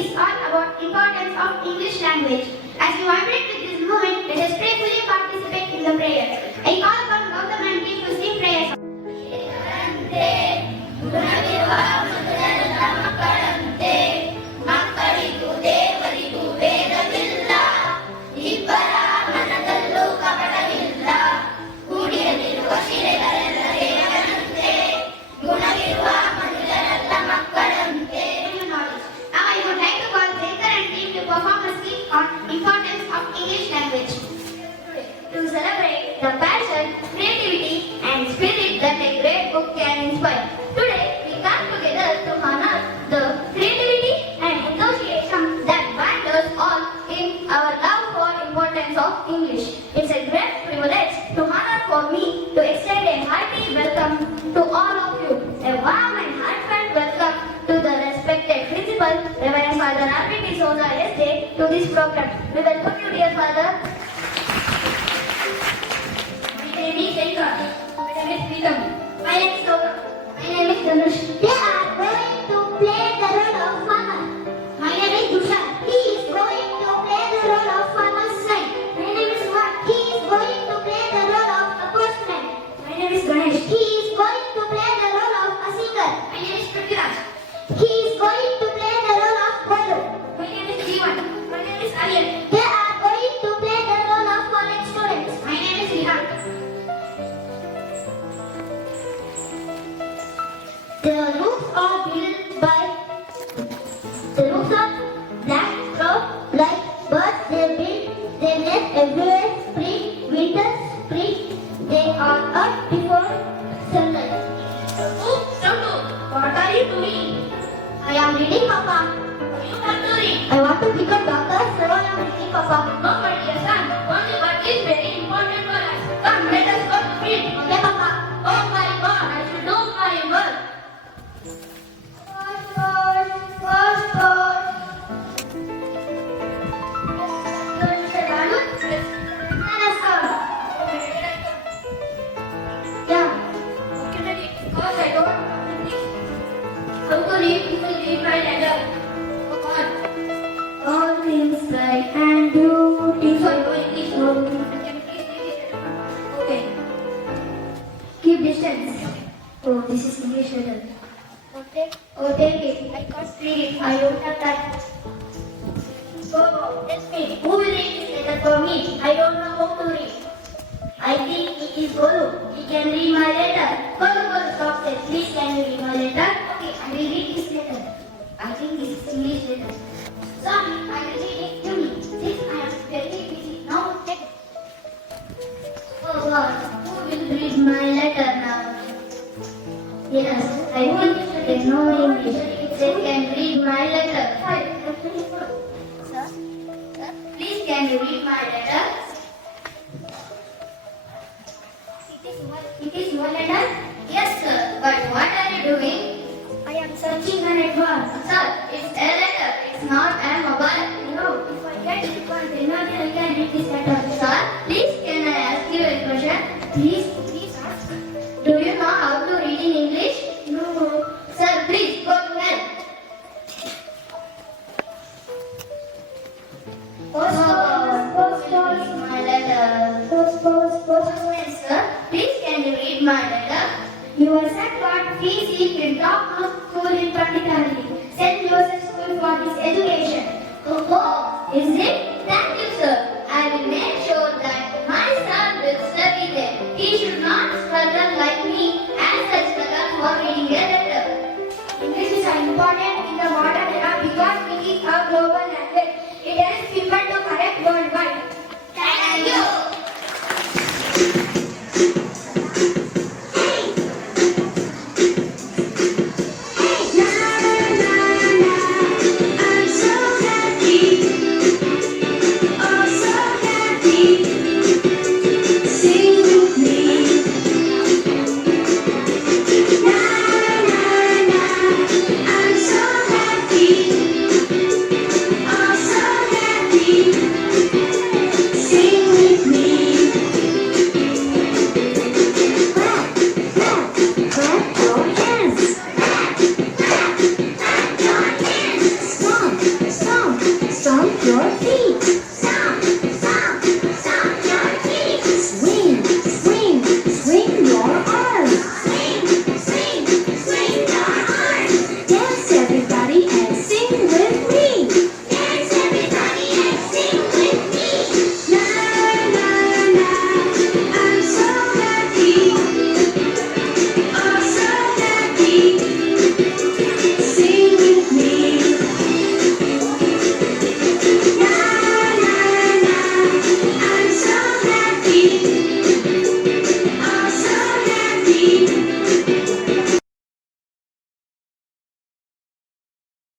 is all about importance of English language. As we vibrate with this movement, let us prayerfully participate in the prayer. I call upon Gautam and team to sing prayers. Perform a skit on importance of English language. To celebrate the passion, creativity and spirit that a great book can inspire. Today we come together to honor the creativity and enthusiasm that bind us all in our love for importance of English. It's a great privilege to honor for me to extend a hearty welcome to all of you. A warm and heartfelt welcome to the respected principal, Reverend Father R.P. D'Souza S.J. to this program. We welcome you, dear Father. My name is Shaika. My name is Pritam. My name is Gaurav. My name is Dhanush. They are going to play the role of farmer. My name is Dusha. He is going to play the role of farmer's son. My name is Suhan. He is going to play the role of a postman. My name is Ganesh. He is going to play the role of a singer. My name is Prithviraj. He is going to play the role of Golu. My name is Jeevan. My name is Aryan. They are going to play the role of college students. My name is Rihan. The roofs are built by the roofs are black, brown, like birds. They build their nest everywhere. Spring, winter, spring. They are up before sunlight. Oh, Chandu, what are you doing? I am reading, Papa. What you want to read? I want to become doctor, so I am reading, Papa. No, my dear son. Only work is very important for us. Come, let us go to read. Okay, Papa. Oh my God, I should do my work. All things bright and beautiful. Okay. Keep distance. Oh, this is English letter. Okay. Oh, take it. I can't read it. I don't have time. Oh, that's me. Who will read this letter for me? I don't know how to read. I think it is Golu. He can read my letter. Golu, stop there. Please, can you read my letter? Okay, I will read this letter. I think this is English letter. Sorry, I will read it to me. Since I am very busy now, take it. Oh God, who will read my letter now? Yes, I think they know English. They can read my letter. Sir? Please, can you read my letter? It is your letter? Yes, sir. But what are you doing? I am searching the network. Sir, it's a letter. It's not a mobile. No, if I get it, I can read this letter. Sir, please, can I ask you a question? Please ask. Do you know how to read in English? No. Sir, please go to hell. Post my letter. Postman, sir, please can you read my letter? Your son got free seat in top school in Panditari, St. Joseph School for his education. Oh, is it? Thank you, sir. I will make sure that my son will study there. He should not